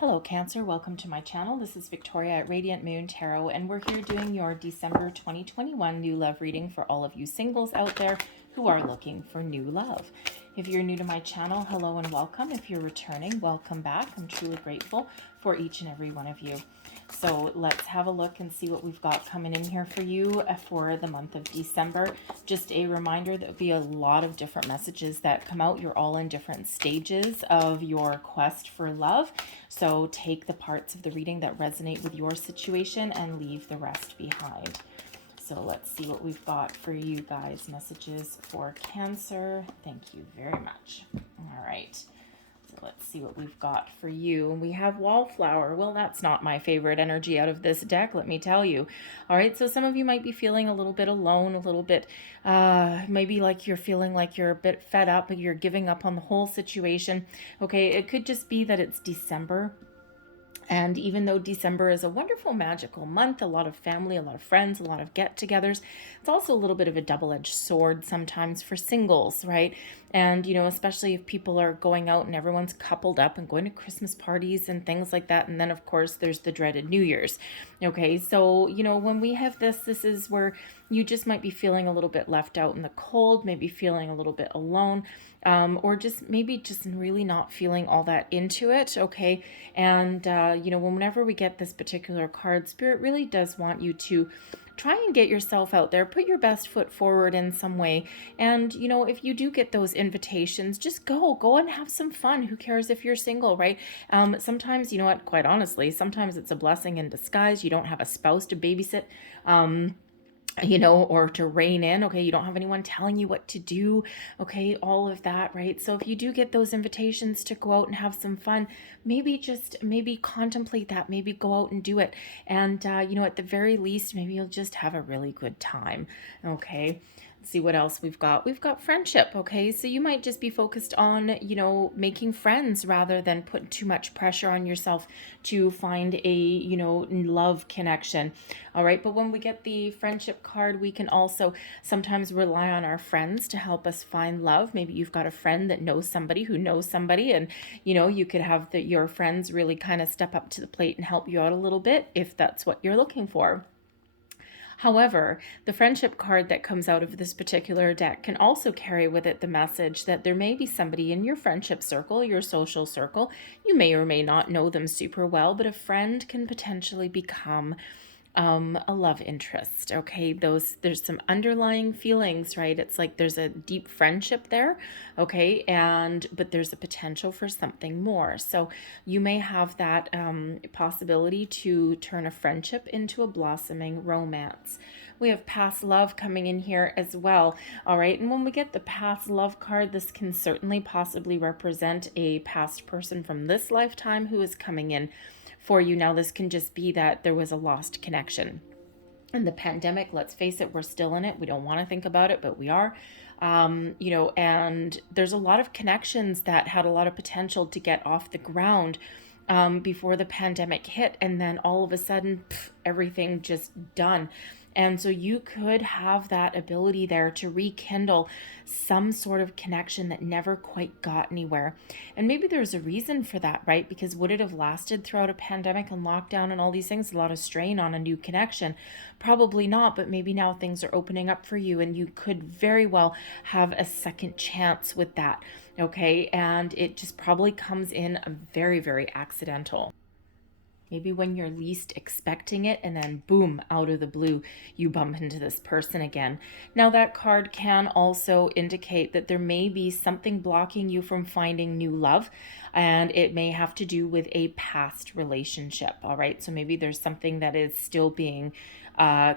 Hello Cancer, welcome to my channel. This is Victoria at Radiant Moon Tarot, and we're here doing your December 2021 new love reading for all of you singles out there who are looking for new love. If you're new to my channel, hello and welcome. If you're returning, welcome back. I'm truly grateful for each and every one of you. So let's have a look and see what we've got coming in here for you for the month of December. Just a reminder, there'll be a lot of different messages that come out. You're all in different stages of your quest for love. So take the parts of the reading that resonate with your situation and leave the rest behind. So let's see what we've got for you guys. Messages for Cancer. Thank you very much. All right. So let's see what we've got for you. We have Wallflower. Well, that's not my favorite energy out of this deck, let me tell you. All right, so some of you might be feeling a little bit alone, a little bit, maybe like you're feeling like you're a bit fed up, you're giving up on the whole situation. Okay, it could just be that it's December. And even though December is a wonderful, magical month, a lot of family, a lot of friends, a lot of get-togethers, it's also a little bit of a double-edged sword sometimes for singles, right? And, you know, especially if people are going out and everyone's coupled up and going to Christmas parties and things like that. And then, of course, there's the dreaded New Year's. Okay, so, you know, when we have this is where you just might be feeling a little bit left out in the cold, maybe feeling a little bit alone, or just maybe just really not feeling all that into it, okay? And, you know, whenever we get this particular card, Spirit really does want you to try and get yourself out there, put your best foot forward in some way. And, you know, if you do get those invitations, just go and have some fun. Who cares if you're single, right? Sometimes, you know what, quite honestly, sometimes it's a blessing in disguise. You don't have a spouse to babysit, you know, or to rein in. Okay, you don't have anyone telling you what to do. Okay, all of that, right? So if you do get those invitations to go out and have some fun, maybe contemplate that, maybe go out and do it. And, you know, at the very least, maybe you'll just have a really good time. Okay. Let's see what else we've got. We've got friendship. Okay, so you might just be focused on, you know, making friends rather than put too much pressure on yourself to find a, you know, love connection. All right, but when we get the friendship card, we can also sometimes rely on our friends to help us find love. Maybe you've got a friend that knows somebody who knows somebody, and, you know, you could have your friends really kind of step up to the plate and help you out a little bit if that's what you're looking for. However, the friendship card that comes out of this particular deck can also carry with it the message that there may be somebody in your friendship circle, your social circle. You may or may not know them super well, but a friend can potentially become a love interest. Okay, there's some underlying feelings, right? It's like there's a deep friendship there, okay, but there's a potential for something more. So you may have that possibility to turn a friendship into a blossoming romance. We have past love coming in here as well. All right, and when we get the past love card, this can certainly possibly represent a past person from this lifetime who is coming in for you. Now, this can just be that there was a lost connection. And the pandemic, let's face it, we're still in it. We don't want to think about it, but we are. You know, and there's a lot of connections that had a lot of potential to get off the ground before the pandemic hit. And then all of a sudden, everything just done. And so you could have that ability there to rekindle some sort of connection that never quite got anywhere. And maybe there's a reason for that, right? Because would it have lasted throughout a pandemic and lockdown and all these things, a lot of strain on a new connection? Probably not, but maybe now things are opening up for you and you could very well have a second chance with that, okay? And it just probably comes in very, very accidental. Maybe when you're least expecting it, and then boom, out of the blue, you bump into this person again. Now, that card can also indicate that there may be something blocking you from finding new love, and it may have to do with a past relationship. All right, so maybe there's something that is still being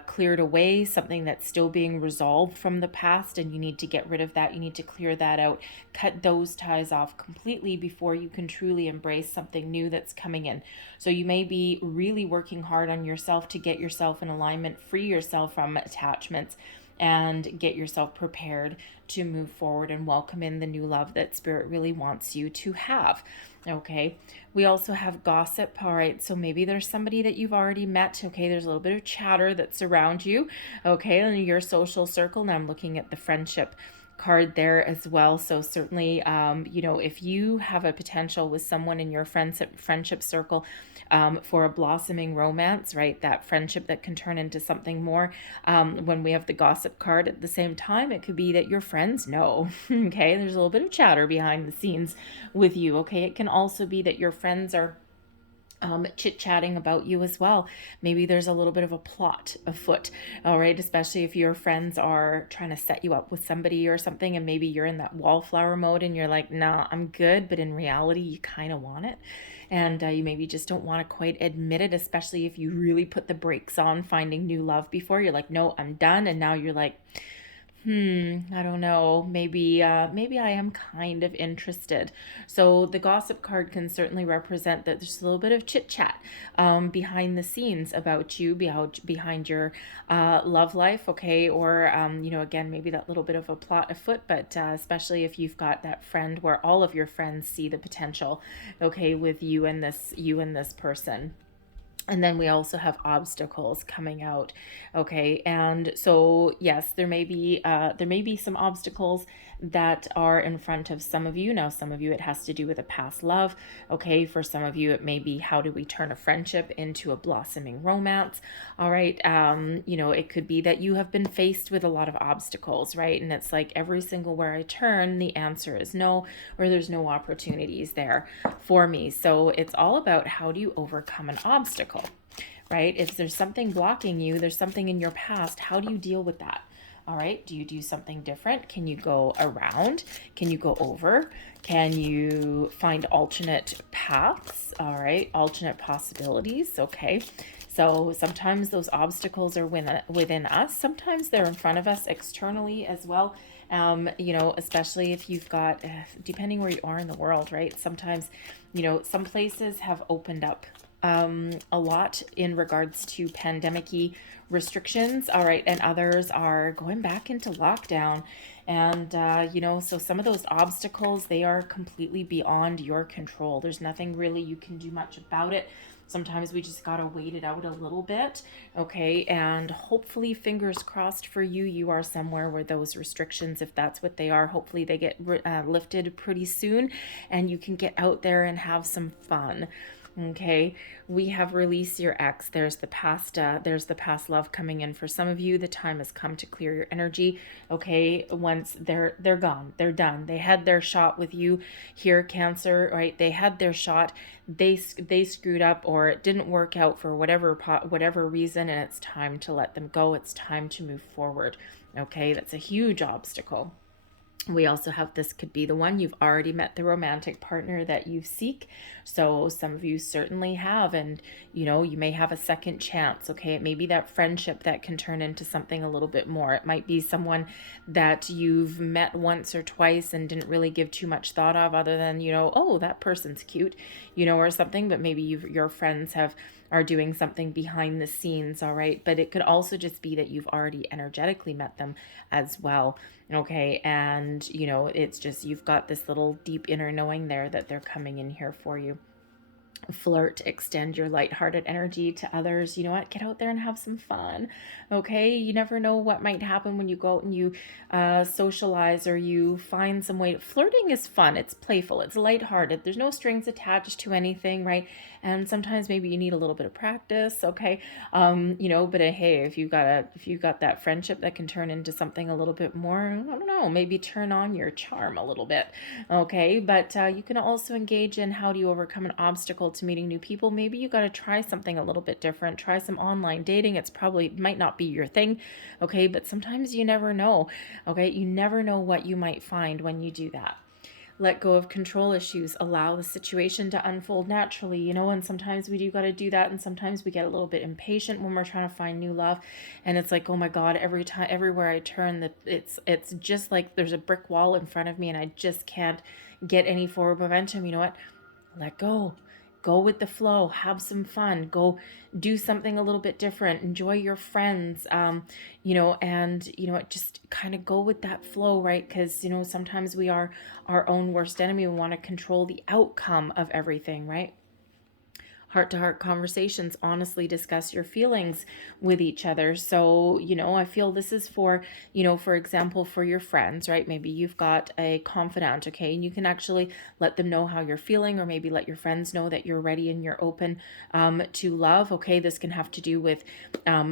cleared away, something that's still being resolved from the past, and you need to get rid of that. You need to clear that out, cut those ties off completely before you can truly embrace something new that's coming in. So you may be really working hard on yourself to get yourself in alignment, free yourself from attachments, and get yourself prepared to move forward and welcome in the new love that Spirit really wants you to have. Okay, we also have gossip. All right, so maybe there's somebody that you've already met. Okay, there's a little bit of chatter that's around you, okay, in your social circle. Now I'm looking at the friendship card there as well. So certainly, you know, if you have a potential with someone in your friendship circle, for a blossoming romance, right? That friendship that can turn into something more. When we have the gossip card at the same time, it could be that your friends know, okay? There's a little bit of chatter behind the scenes with you, okay? It can also be that your friends are chit-chatting about you as well. Maybe there's a little bit of a plot afoot, all right? Especially if your friends are trying to set you up with somebody or something, and maybe you're in that wallflower mode and you're like, nah, I'm good, but in reality, you kind of want it. And you maybe just don't want to quite admit it, especially if you really put the brakes on finding new love before. You're like, no, I'm done. And now you're like, I don't know. Maybe I am kind of interested. So the gossip card can certainly represent that there's a little bit of chit chat behind the scenes about you, behind your love life, okay? Or you know, again, maybe that little bit of a plot afoot, but especially if you've got that friend where all of your friends see the potential, okay, with you and this person. And then we also have obstacles coming out, okay? And so yes, there may be some obstacles that are in front of some of you. Now, some of you, it has to do with a past love, okay? For some of you, it may be, how do we turn a friendship into a blossoming romance? All right. You know, it could be that you have been faced with a lot of obstacles, right? And it's like every single where I turn, the answer is no, or there's no opportunities there for me. So it's all about, how do you overcome an obstacle, right? If there's something blocking you, there's something in your past, how do you deal with that? All right. Do you do something different? Can you go around? Can you go over? Can you find alternate paths? All right. Alternate possibilities. Okay. So sometimes those obstacles are within us. Sometimes they're in front of us externally as well. You know, especially if you've got, depending where you are in the world, right? Sometimes, you know, some places have opened up a lot in regards to pandemic-y restrictions, all right, and others are going back into lockdown. And you know, so some of those obstacles, they are completely beyond your control. There's nothing really you can do much about it. Sometimes we just gotta wait it out a little bit, okay? And hopefully, fingers crossed for you, you are somewhere where those restrictions, if that's what they are, hopefully they get lifted pretty soon, and you can get out there and have some fun. Okay, we have release your ex. There's the past love coming in for some of you. The time has come to clear your energy. Okay, once they're gone, they're done. They had their shot with you here, Cancer, right? They had their shot. They screwed up, or it didn't work out for whatever reason, and it's time to let them go. It's time to move forward. Okay, that's a huge obstacle. We also have, this could be the one, you've already met the romantic partner that you seek. So some of you certainly have, and you know, you may have a second chance. Okay, it may be that friendship that can turn into something a little bit more. It might be someone that you've met once or twice and didn't really give too much thought of, other than, you know, oh, that person's cute, you know, or something. But maybe your friends are doing something behind the scenes, all right? But it could also just be that you've already energetically met them as well, okay? And, you know, it's just, you've got this little deep inner knowing there that they're coming in here for you. Flirt, extend your lighthearted energy to others. You know what? Get out there and have some fun. Okay, you never know what might happen when you go out and you socialize, or you find some way. Flirting is fun. It's playful. It's lighthearted. There's no strings attached to anything, right? And sometimes maybe you need a little bit of practice. Okay, you know, but hey, if you got that friendship that can turn into something a little bit more, I don't know, maybe turn on your charm a little bit. Okay, but you can also engage in, how do you overcome an obstacle to meeting new people? Maybe you got to try something a little bit different. Try some online dating. Might not be your thing, okay? But sometimes you never know, okay? You never know what you might find when you do that. Let go of control issues. Allow the situation to unfold naturally, you know, and sometimes we do got to do that. And sometimes we get a little bit impatient when we're trying to find new love. And it's like, oh my God, everywhere I turn, it's just like there's a brick wall in front of me and I just can't get any forward momentum. You know what? Let go. Go with the flow, have some fun, go do something a little bit different, enjoy your friends, you know, and, you know, just kind of go with that flow, right? Because, you know, sometimes we are our own worst enemy. We want to control the outcome of everything, right? heart-to-heart conversations, honestly discuss your feelings with each other. So, I feel this is for, for example, for your friends, right? Maybe you've got a confidant, okay, and you can actually let them know how you're feeling, or maybe let your friends know that you're ready and you're open to love, okay? This can have to do with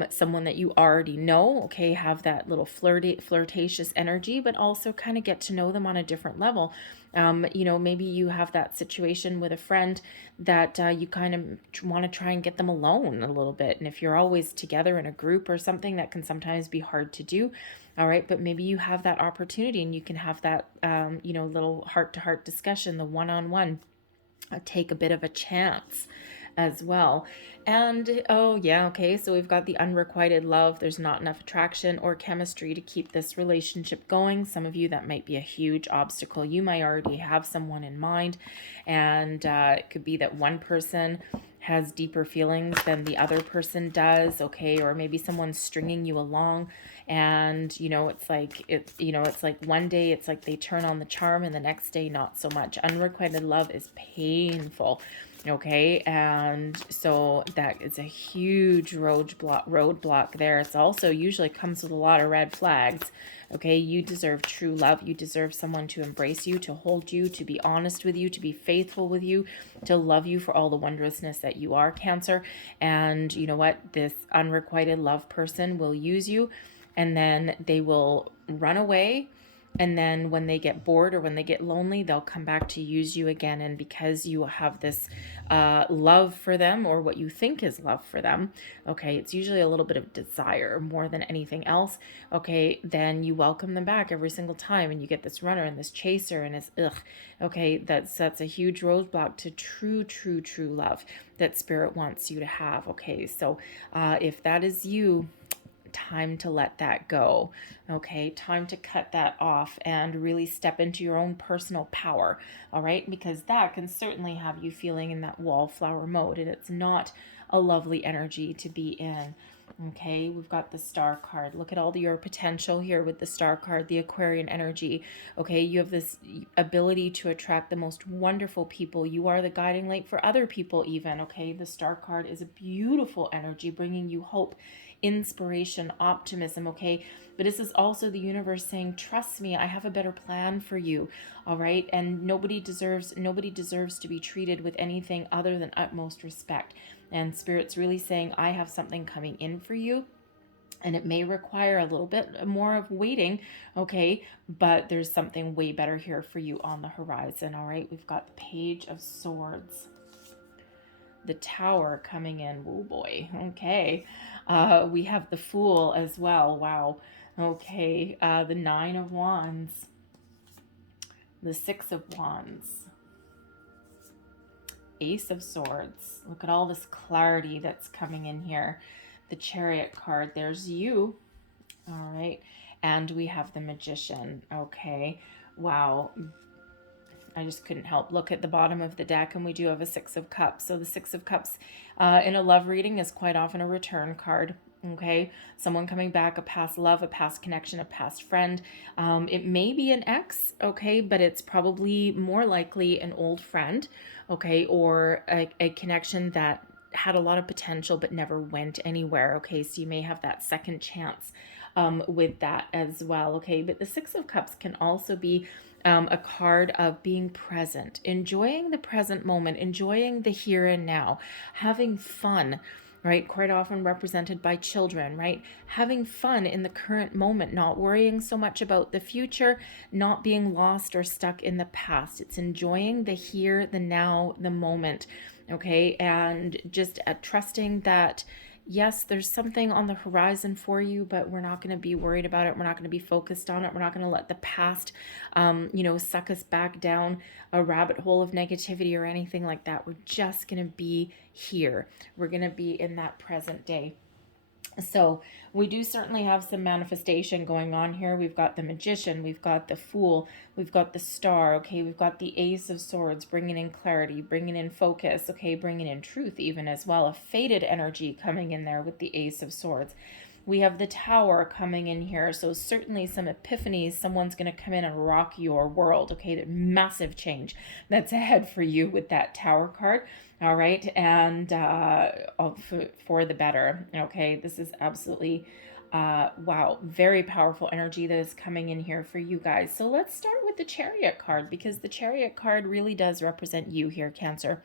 someone that you already know, okay? Have that little flirtatious energy, but also kind of get to know them on a different level. Maybe you have that situation with a friend that you kind of want to try and get them alone a little bit. And if you're always together in a group or something, that can sometimes be hard to do. All right. But maybe you have that opportunity and you can have that, little heart-to-heart discussion, the one-on-one, take a bit of a chance as well. And oh yeah, okay, so we've got the unrequited love. There's not enough attraction or chemistry to keep this relationship going. Some of you, that might be a huge obstacle. You might already have someone in mind, and it could be that one person has deeper feelings than the other person does, okay? Or maybe someone's stringing you along, and it's like one day it's like they turn on the charm and the next day not so much. Unrequited love is painful, okay? And so that is a huge roadblock there. It's also usually comes with a lot of red flags. Okay, you deserve true love. You deserve someone to embrace you, to hold you, to be honest with you, to be faithful with you, to love you for all the wondrousness that you are, Cancer. And you know what? This unrequited love person will use you, and then they will run away. And then when they get bored or when they get lonely, they'll come back to use you again. And because you have this love for them, or what you think is love for them, okay, it's usually a little bit of desire more than anything else, okay, then you welcome them back every single time, and you get this runner and this chaser, and it's okay, that's a huge roadblock to true love that spirit wants you to have. Okay, so if that is you, time to let that go. Okay, time to cut that off and really step into your own personal power. All right, because that can certainly have you feeling in that wallflower mode, and it's not a lovely energy to be in. Okay, we've got the Star card. Look at all your potential here with the Star card, the Aquarian energy. Okay, you have this ability to attract the most wonderful people. You are the guiding light for other people even. Okay, the Star card is a beautiful energy, bringing you hope, inspiration, optimism, okay? But this is also the universe saying, trust me, I have a better plan for you. All right, and nobody deserves to be treated with anything other than utmost respect. And spirit's really saying, I have something coming in for you, and it may require a little bit more of waiting, okay, but there's something way better here for you on the horizon. All right, we've got the Page of Swords, the Tower coming in. Oh boy, okay. We have the Fool as well. Wow. Okay, the Nine of Wands, the Six of Wands, Ace of Swords. Look at all this clarity that's coming in here. The Chariot card, there's you. All right, and we have the Magician. Okay, wow. I just couldn't help look at the bottom of the deck, and we do have a Six of Cups. So the Six of Cups in a love reading is quite often a return card. Okay, someone coming back, a past love, a past connection, a past friend. It may be an ex, okay, but it's probably more likely an old friend, okay, or a connection that had a lot of potential but never went anywhere. Okay, so you may have that second chance with that as well. Okay, but the Six of Cups can also be a card of being present, enjoying the present moment, enjoying the here and now, having fun, right? Quite often represented by children, right? Having fun in the current moment, not worrying so much about the future, not being lost or stuck in the past. It's enjoying the here, the now, the moment, okay? And just trusting that, yes, there's something on the horizon for you, but we're not going to be worried about it. We're not going to be focused on it. We're not going to let the past, suck us back down a rabbit hole of negativity or anything like that. We're just going to be here. We're going to be in that present day. So we do certainly have some manifestation going on here. We've got the Magician, we've got the Fool, we've got the Star, okay, we've got the Ace of Swords, bringing in clarity, bringing in focus, okay, bringing in truth even as well. A faded energy coming in there with the Ace of Swords. We have the Tower coming in here. So certainly some epiphanies. Someone's going to come in and rock your world. Okay, the massive change that's ahead for you with that Tower card. All right, and for the better. Okay, this is absolutely wow, very powerful energy that is coming in here for you guys. So let's start with the Chariot card, because the Chariot card really does represent you here, Cancer.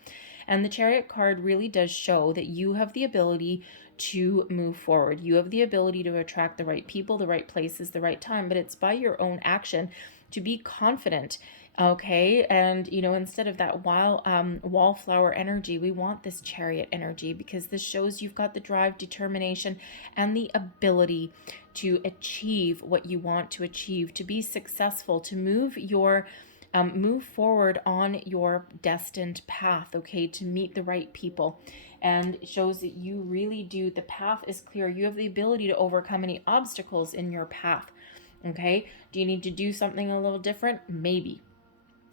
And the Chariot card really does show that you have the ability to move forward. You have the ability to attract the right people, the right places, the right time, but it's by your own action to be confident. Okay, and you know, instead of that wallflower energy, we want this Chariot energy, because this shows you've got the drive, determination, and the ability to achieve what you want to achieve, to be successful, to move forward on your destined path, okay, to meet the right people. And it shows that you really do, the path is clear. You have the ability to overcome any obstacles in your path, okay? Do you need to do something a little different? Maybe.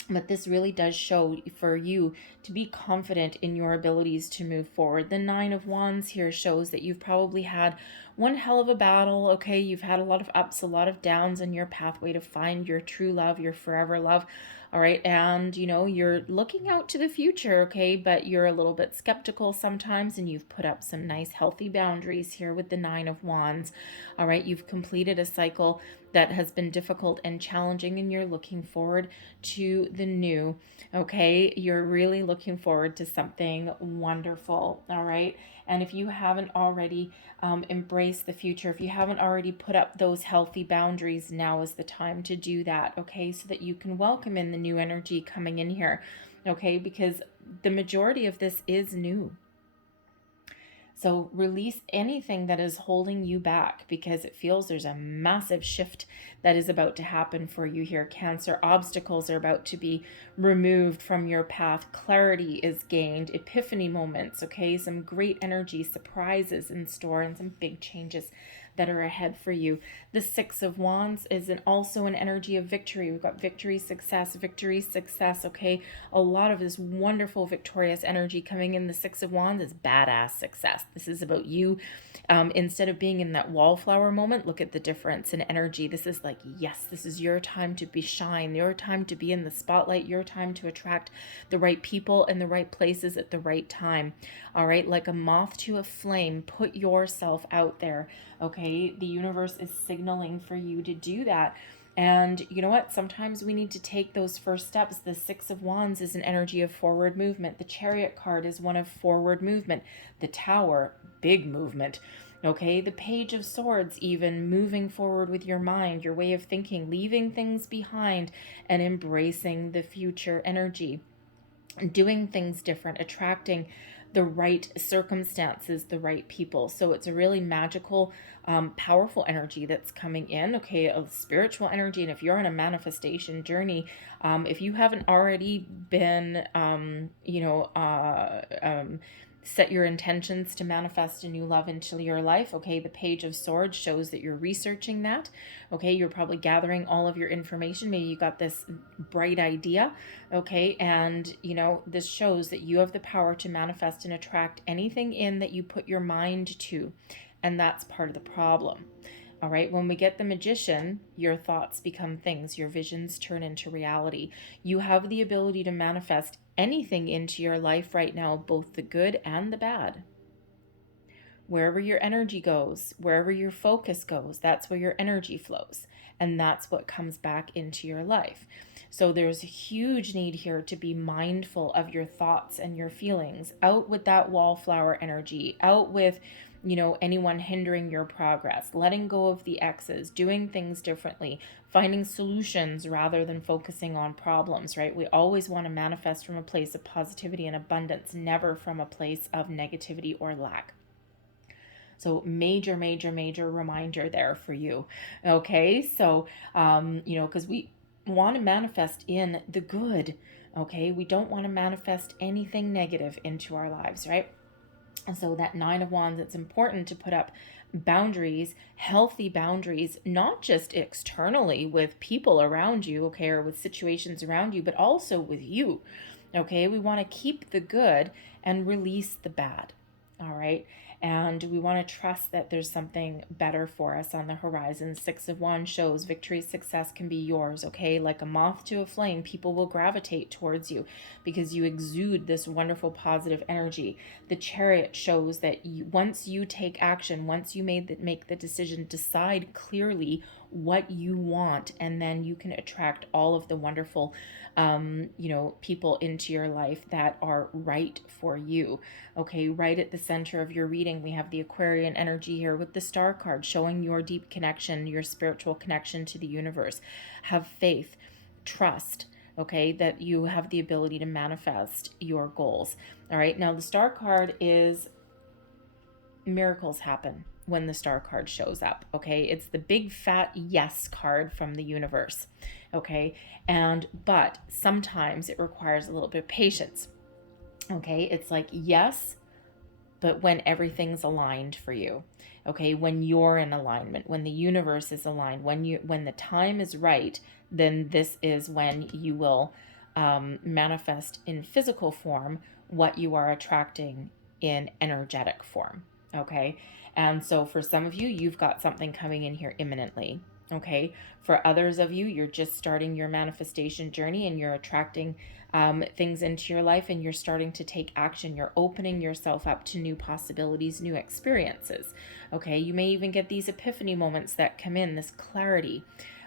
But this really does show for you to be confident in your abilities to move forward. The Nine of Wands here shows that you've probably had one hell of a battle, okay? You've had a lot of ups, a lot of downs in your pathway to find your true love, your forever love, all right? And, you know, you're looking out to the future, okay? But you're a little bit skeptical sometimes, and you've put up some nice, healthy boundaries here with the Nine of Wands, all right? You've completed a cycle that has been difficult and challenging, and you're looking forward to the new, okay? You're really looking forward to something wonderful, all right? And if you haven't already embraced the future, if you haven't already put up those healthy boundaries, now is the time to do that, okay? So that you can welcome in the new energy coming in here, okay? Because the majority of this is new. So release anything that is holding you back, because it feels there's a massive shift that is about to happen for you here, Cancer. Obstacles are about to be removed from your path. Clarity is gained. Epiphany moments, okay? Some great energy, surprises in store, and some big changes that are ahead for you. The Six of Wands is also an energy of victory. We've got victory, success, okay? A lot of this wonderful victorious energy coming in. The Six of Wands is badass success. This is about you. Instead of being in that wallflower moment, look at the difference in energy. This is like, yes, this is your time to be shine, your time to be in the spotlight, your time to attract the right people in the right places at the right time. All right, like a moth to a flame, put yourself out there. Okay, the universe is signaling for you to do that. And you know what? Sometimes we need to take those first steps. The Six of Wands is an energy of forward movement. The Chariot card is one of forward movement. The Tower, big movement. Okay, the Page of Swords, even moving forward with your mind, your way of thinking, leaving things behind and embracing the future energy, doing things different, attracting the right circumstances, the right people. So it's a really magical, powerful energy that's coming in, okay, a spiritual energy. And if you're on a manifestation journey, if you haven't already been, set your intentions to manifest a new love into your life, okay, the Page of Swords shows that you're researching that, okay, you're probably gathering all of your information, maybe you got this bright idea, okay, and you know, this shows that you have the power to manifest and attract anything in that you put your mind to, and that's part of the problem. All right, when we get the Magician, your thoughts become things, your visions turn into reality. You have the ability to manifest anything into your life right now, both the good and the bad. Wherever your energy goes, wherever your focus goes, that's where your energy flows. And that's what comes back into your life. So there's a huge need here to be mindful of your thoughts and your feelings. Out with that wallflower energy, out with, you know, anyone hindering your progress, letting go of the exes, doing things differently, finding solutions rather than focusing on problems, right? We always want to manifest from a place of positivity and abundance, never from a place of negativity or lack. So major, major, major reminder there for you. Okay, so, because we want to manifest in the good. Okay, we don't want to manifest anything negative into our lives, right? And so that Nine of Wands, it's important to put up boundaries, healthy boundaries, not just externally with people around you, okay, or with situations around you, but also with you, okay? We want to keep the good and release the bad, All right. And we want to trust that there's something better for us on the horizon. Six of Wands shows victory, success can be yours. Okay. Like a moth to a flame, people will gravitate towards you because you exude this wonderful positive energy. The Chariot shows that once you take action, once you make the decision, decide clearly what you want, and then you can attract all of the wonderful people into your life that are right for you. Okay, right at the center of your reading, we have the Aquarian energy here with the Star card showing your deep connection, your spiritual connection to the universe. Have faith, trust, okay, that you have the ability to manifest your goals. All right, now the Star card is miracles happen when the Star card shows up. Okay, it's the big fat yes card from the universe. Okay, but sometimes it requires a little bit of patience. Okay, it's like yes, but when everything's aligned for you. Okay, when you're in alignment, when the universe is aligned, when the time is right, then this is when you will manifest in physical form what you are attracting in energetic form. Okay, and so for some of you, you've got something coming in here imminently. Okay, for others of you, you're just starting your manifestation journey and you're attracting things into your life and you're starting to take action. You're opening yourself up to new possibilities, new experiences. Okay, you may even get these epiphany moments that come in, this clarity.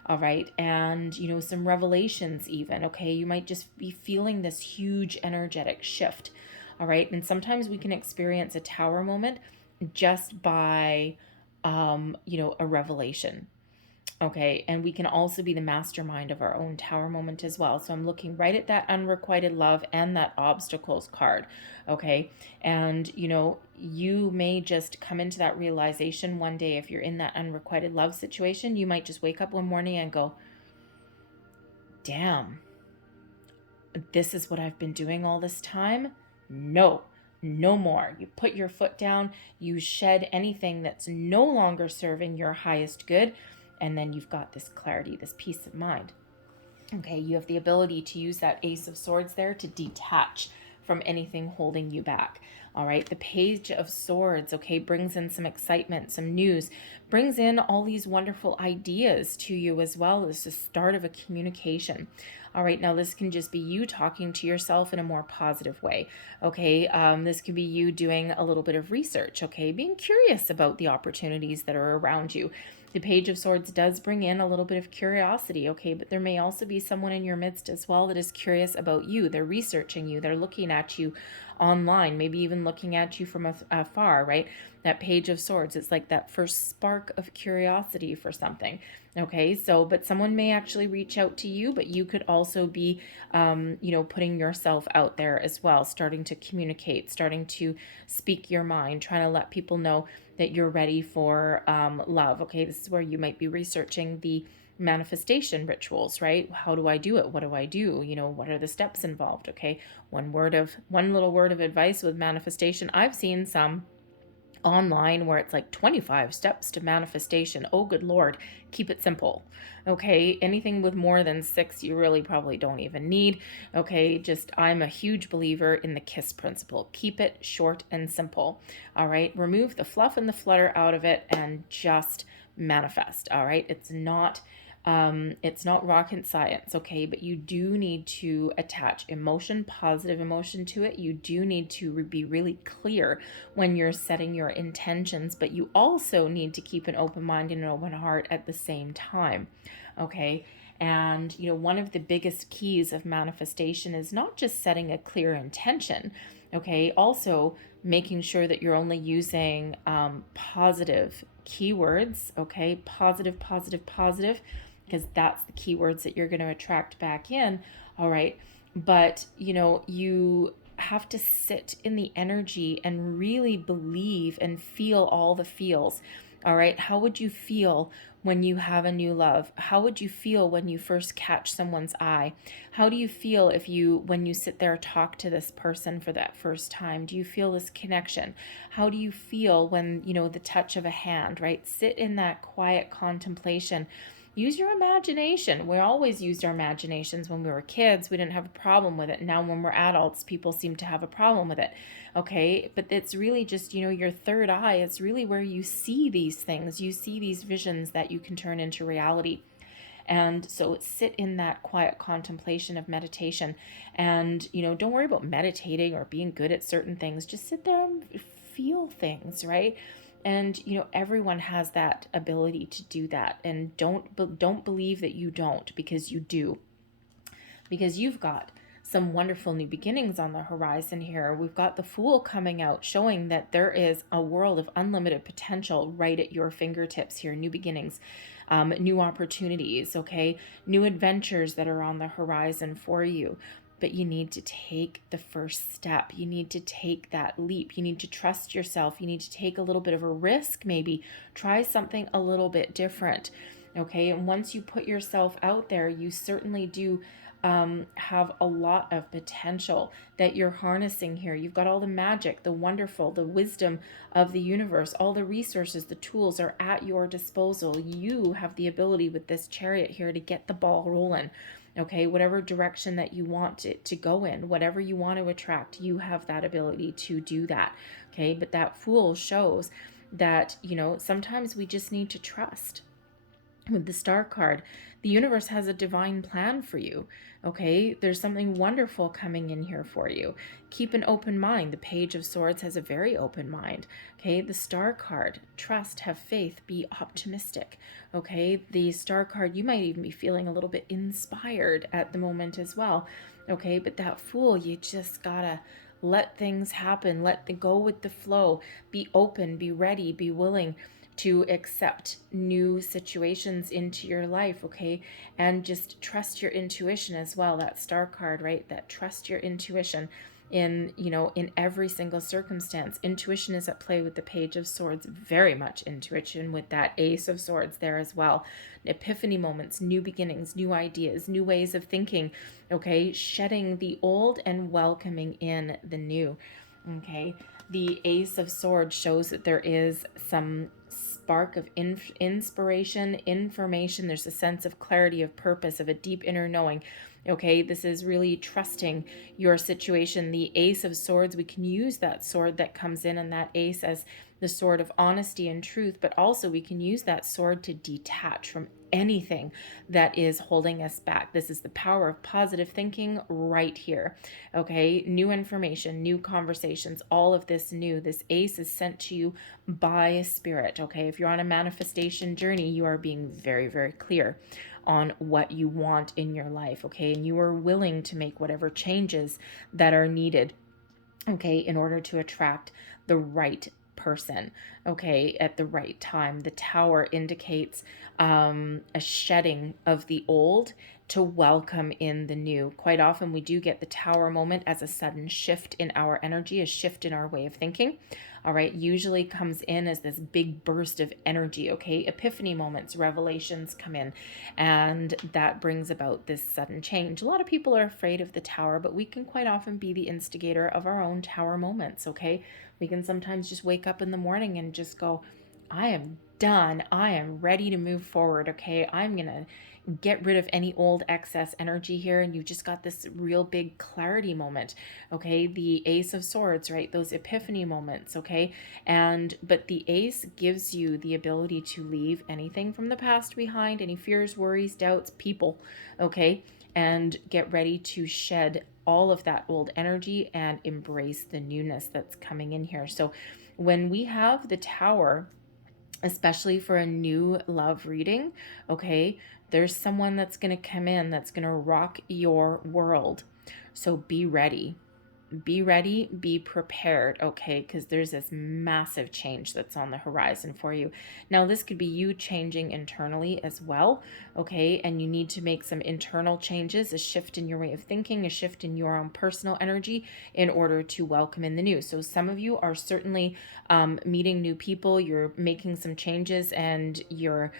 All right, and some revelations even. Okay, you might just be feeling this huge energetic shift. All right, and sometimes we can experience a tower moment just by a revelation. Okay, and we can also be the mastermind of our own tower moment as well. So I'm looking right at that unrequited love and that obstacles card. Okay, and you may just come into that realization one day. If you're in that unrequited love situation, you might just wake up one morning and go, damn, this is what I've been doing all this time? No more. You put your foot down, you shed anything that's no longer serving your highest good, and then you've got this clarity, this peace of mind. Okay, you have the ability to use that Ace of Swords there to detach from anything holding you back. All right, the Page of Swords, okay, brings in some excitement, some news, brings in all these wonderful ideas to you as well as the start of a communication. All right, now this can just be you talking to yourself in a more positive way. Okay, this can be you doing a little bit of research, okay, being curious about the opportunities that are around you. The Page of Swords does bring in a little bit of curiosity, okay, but there may also be someone in your midst as well that is curious about you. They're researching you. They're looking at you online, maybe even looking at you from afar, right? That Page of Swords, it's like that first spark of curiosity for something, okay? So, but someone may actually reach out to you, but you could also be, putting yourself out there as well, starting to communicate, starting to speak your mind, trying to let people know that you're ready for love. Okay, this is where you might be researching the manifestation rituals, right? How do I do it? What do I do? What are the steps involved? Okay, one little word of advice with manifestation. I've seen some online where it's like 25 steps to manifestation. Oh, good Lord, keep it simple. Okay, anything with more than 6, you really probably don't even need. Okay, I'm a huge believer in the KISS principle. Keep it short and simple. All right, remove the fluff and the flutter out of it and just manifest. All right, it's not rocket science, okay, but you do need to attach emotion, positive emotion to it. You do need to be really clear when you're setting your intentions, but you also need to keep an open mind and an open heart at the same time, okay? And, one of the biggest keys of manifestation is not just setting a clear intention, okay? Also making sure that you're only using positive keywords, okay? Positive, because that's the keywords that you're going to attract back in. All right. But, you have to sit in the energy and really believe and feel all the feels. All right. How would you feel when you have a new love? How would you feel when you first catch someone's eye? How do you feel when you sit there, talk to this person for that first time? Do you feel this connection? How do you feel when, the touch of a hand, right? Sit in that quiet contemplation use your imagination. We always used our imaginations when we were kids. We didn't have a problem with it. Now when we're adults, people seem to have a problem with it. Okay, but it's really just, you know, your third eye. It's really where you see these things. You see these visions that you can turn into reality. And so sit in that quiet contemplation of meditation. And, you know, don't worry about meditating or being good at certain things. Just sit there and feel things, right? And, you know, everyone has that ability to do that. And don't believe that you don't, because you do. Because you've got some wonderful new beginnings on the horizon here. We've got the Fool coming out, showing that there is a world of unlimited potential right at your fingertips here. New beginnings, new opportunities, okay? New adventures that are on the horizon for you. But you need to take the first step. You need to take that leap. You need to trust yourself. You need to take a little bit of a risk, maybe. Try something a little bit different, okay? And once you put yourself out there, you certainly do have a lot of potential that you're harnessing here. You've got all the magic, the wonderful, the wisdom of the universe. All the resources, the tools are at your disposal. You have the ability with this Chariot here to get the ball rolling. Okay, whatever direction that you want it to go in, whatever you want to attract, you have that ability to do that. Okay, but that Fool shows that, you know, sometimes we just need to trust. With the Star card, the universe has a divine plan for you. Okay, there's something wonderful coming in here for you. Keep an open mind. The Page of Swords has a very open mind. Okay, the Star card, trust, have faith, be optimistic. Okay, the Star card, you might even be feeling a little bit inspired at the moment as well. Okay, but that Fool, you just gotta let things happen. Go with the flow. Be open, be ready, be willing to accept new situations into your life, okay? And just trust your intuition as well. That Star card, right? That trust your intuition in, you know, in every single circumstance. Intuition is at play with the Page of Swords, very much intuition with that Ace of Swords there as well. Epiphany moments, new beginnings, new ideas, new ways of thinking, okay? Shedding the old and welcoming in the new, okay? The Ace of Swords shows that there is some spark of inspiration, information. There's a sense of clarity, of purpose, of a deep inner knowing. Okay, this is really trusting your situation. The Ace of Swords, we can use that sword that comes in and that ace as the sword of honesty and truth, but also we can use that sword to detach from anything that is holding us back. This is the power of positive thinking right here. Okay, new information, new conversations, all of this new. This ace is sent to you by spirit. Okay, if you're on a manifestation journey, you are being very, very clear on what you want in your life. Okay, and you are willing to make whatever changes that are needed, okay, in order to attract the right person, okay, at the right time. The Tower indicates a shedding of the old to welcome in the new. Quite often we do get the Tower moment as a sudden shift in our energy, a shift in our way of thinking. All right, usually comes in as this big burst of energy, okay? Epiphany moments, revelations come in, and that brings about this sudden change. A lot of people are afraid of the Tower, but we can quite often be the instigator of our own Tower moments, okay? We can sometimes just wake up in the morning and just go, I am done. I am ready to move forward, okay? I'm going to get rid of any old excess energy here, and you just got this real big clarity moment, okay? The Ace of Swords, right? Those epiphany moments, okay? But the Ace gives you the ability to leave anything from the past behind, any fears, worries, doubts, people, okay? And get ready to shed all of that old energy and embrace the newness that's coming in here. So when we have the Tower, especially for a new love reading, okay, there's someone that's going to come in that's going to rock your world. So be ready. Be ready, be prepared, okay? Because there's this massive change that's on the horizon for you. Now, this could be you changing internally as well, okay? And you need to make some internal changes, a shift in your way of thinking, a shift in your own personal energy in order to welcome in the new. So some of you are certainly meeting new people, you're making some changes, and you're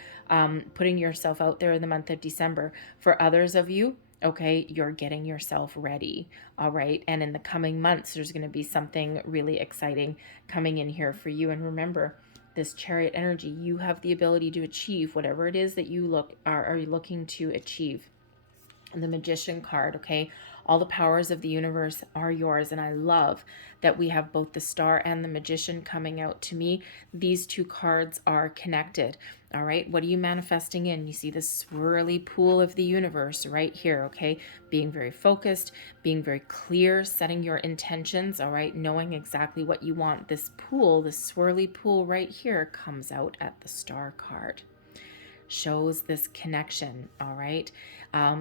putting yourself out there in the month of December. For others of you, okay, you're getting yourself ready, all right? And in the coming months, there's going to be something really exciting coming in here for you. And remember, this Chariot energy, you have the ability to achieve whatever it is that you are looking to achieve. The Magician card, okay? All the powers of the universe are yours. And I love that we have both the Star and the Magician coming out to me. These two cards are connected. All right. What are you manifesting in? You see the swirly pool of the universe right here. Okay. Being very focused, being very clear, setting your intentions. All right. Knowing exactly what you want. This pool, this swirly pool right here comes out at the Star card. Shows this connection. All right.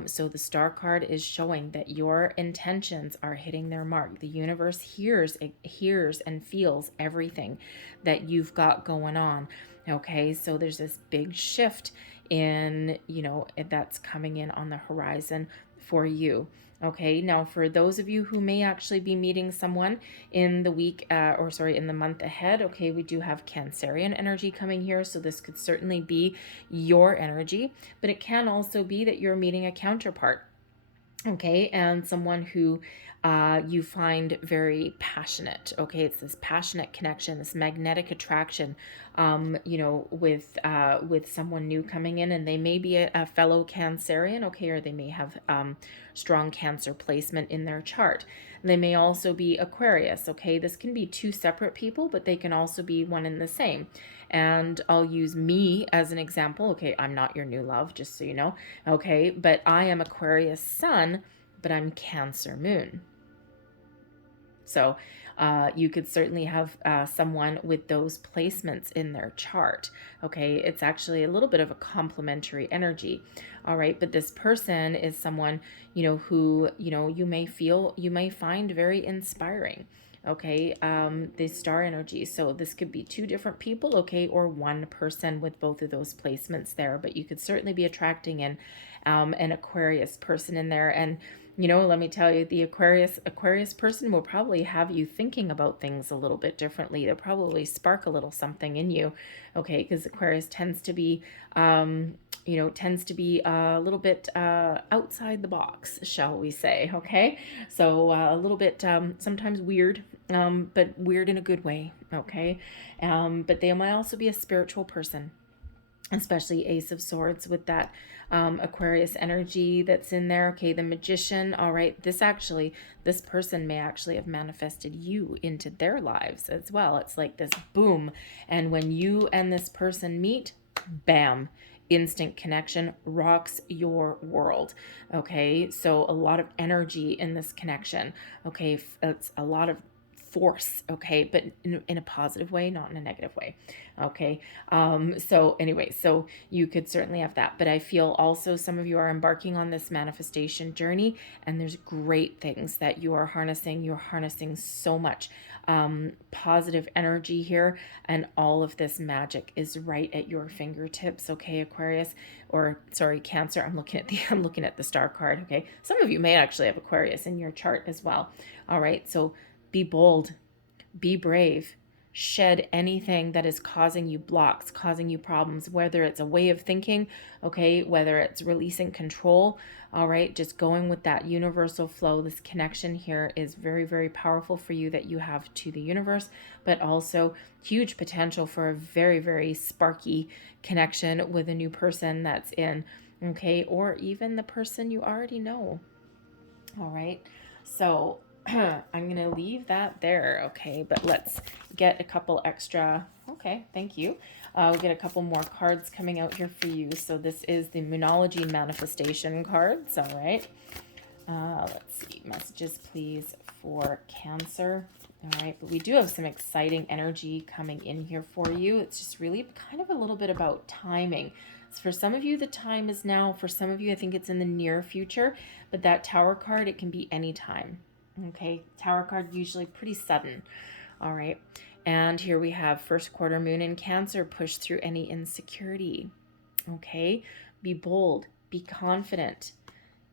So the Star card is showing that your intentions are hitting their mark. The universe hears and feels everything that you've got going on. Okay. So there's this big shift in, that's coming in on the horizon for you. Okay, now for those of you who may actually be meeting someone in the week, in the month ahead, okay, we do have Cancerian energy coming here, so this could certainly be your energy, but it can also be that you're meeting a counterpart, okay, and someone who you find very passionate, okay, it's this passionate connection, this magnetic attraction, with someone new coming in, and they may be a fellow Cancerian, okay, or they may have strong Cancer placement in their chart. They may also be Aquarius, okay, this can be two separate people, but they can also be one and the same. And I'll use me as an example. Okay, I'm not your new love, just so you know, okay, but I am Aquarius sun, but I'm Cancer moon. So you could certainly have someone with those placements in their chart. Okay, it's actually a little bit of a complementary energy. All right, but this person is someone, who, you may find very inspiring. Okay, the Star energy. So this could be two different people, okay, or one person with both of those placements there. But you could certainly be attracting an Aquarius person in there. And let me tell you, the Aquarius person will probably have you thinking about things a little bit differently. They'll probably spark a little something in you, okay? Because Aquarius tends to be, a little bit outside the box, shall we say, okay? So a little bit sometimes weird, but weird in a good way, okay? But they might also be a spiritual person, especially Ace of Swords with that Aquarius energy that's in there. Okay, the Magician. All right, this person may actually have manifested you into their lives as well. It's like this boom, and when you and this person meet, bam, instant connection, rocks your world. Okay, so a lot of energy in this connection. Okay, it's a lot of force, okay, but in a positive way, not in a negative way, okay. So anyway, so you could certainly have that, but I feel also some of you are embarking on this manifestation journey, and there's great things that you are harnessing. You're harnessing so much positive energy here, and all of this magic is right at your fingertips, okay, Aquarius, or sorry, Cancer. I'm looking at the Star card, okay. Some of you may actually have Aquarius in your chart as well. All right, so be bold, be brave, shed anything that is causing you blocks, causing you problems, whether it's a way of thinking, okay, whether it's releasing control, all right, just going with that universal flow. This connection here is very, very powerful for you that you have to the universe, but also huge potential for a very, very sparky connection with a new person that's in, okay, or even the person you already know, all right, so I'm going to leave that there, okay, but let's get a couple extra, okay, thank you. We'll get a couple more cards coming out here for you. So this is the Moonology Manifestation cards, all right. Let's see, messages please for Cancer. All right, but we do have some exciting energy coming in here for you. It's just really kind of a little bit about timing. So for some of you, the time is now. For some of you, I think it's in the near future, but that Tower card, it can be any time. Okay, Tower card usually pretty sudden. All right, and here we have first quarter moon in Cancer. Push through any insecurity. Okay, be bold, be confident,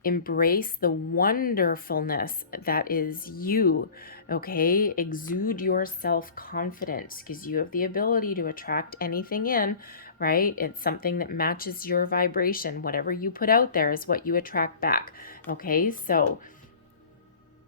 embrace the wonderfulness that is you. Okay, exude your self-confidence, because you have the ability to attract anything in, right? It's something that matches your vibration. Whatever you put out there is what you attract back. Okay, so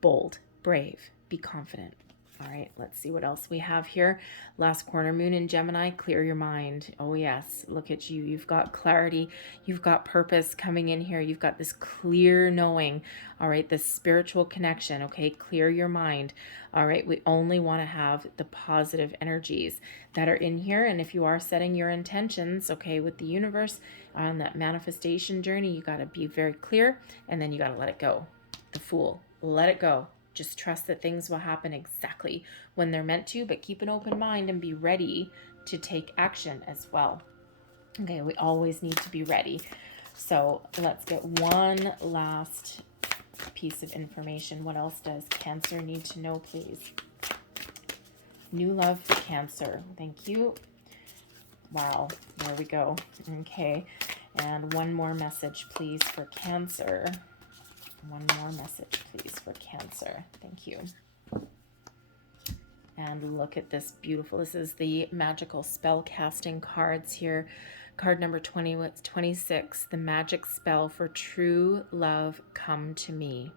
bold, brave, be confident. All right, let's see what else we have here. Last corner moon in Gemini, clear your mind. Oh yes, look at you. You've got clarity. You've got purpose coming in here. You've got this clear knowing. All right, this spiritual connection. Okay, clear your mind. All right, we only want to have the positive energies that are in here. And if you are setting your intentions, okay, with the universe on that manifestation journey, you got to be very clear, and then you got to let it go. The Fool, let it go. Just trust that things will happen exactly when they're meant to, but keep an open mind and be ready to take action as well. Okay, we always need to be ready. So let's get one last piece of information. What else does Cancer need to know, please? New love for Cancer. Thank you. Wow, there we go. Okay, and one more message, please, for Cancer. One more message, please, for Cancer. Thank you. And look at this beautiful, this is the magical spell casting cards here. Card number 26, the magic spell for true love come to me.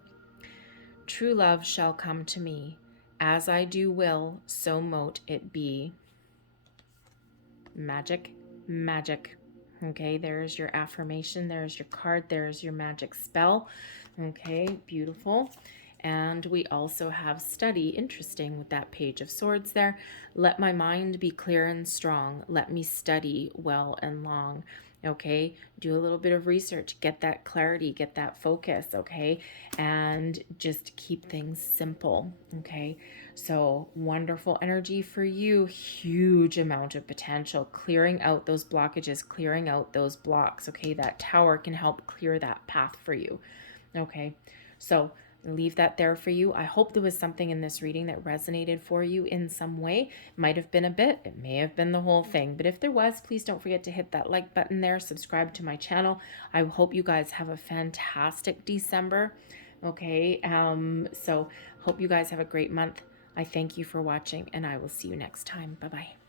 True love shall come to me. As I do will, so mote it be. Magic, magic. Okay, there's your affirmation. There's your card. There's your magic spell. Okay, beautiful. And we also have study, interesting with that Page of Swords there. Let my mind be clear and strong. Let me study well and long. Okay, do a little bit of research, get that clarity, get that focus, okay, and just keep things simple, okay. So wonderful energy for you, huge amount of potential, clearing out those blockages, clearing out those blocks, okay. That Tower can help clear that path for you, okay. So leave that there for you. I hope there was something in this reading that resonated for you in some way. Might have been a bit, it may have been the whole thing, but if there was, please don't forget to hit that like button there, subscribe to my channel. I hope you guys have a fantastic December. Okay, so hope you guys have a great month. I thank you for watching, and I will see you next time. Bye-bye.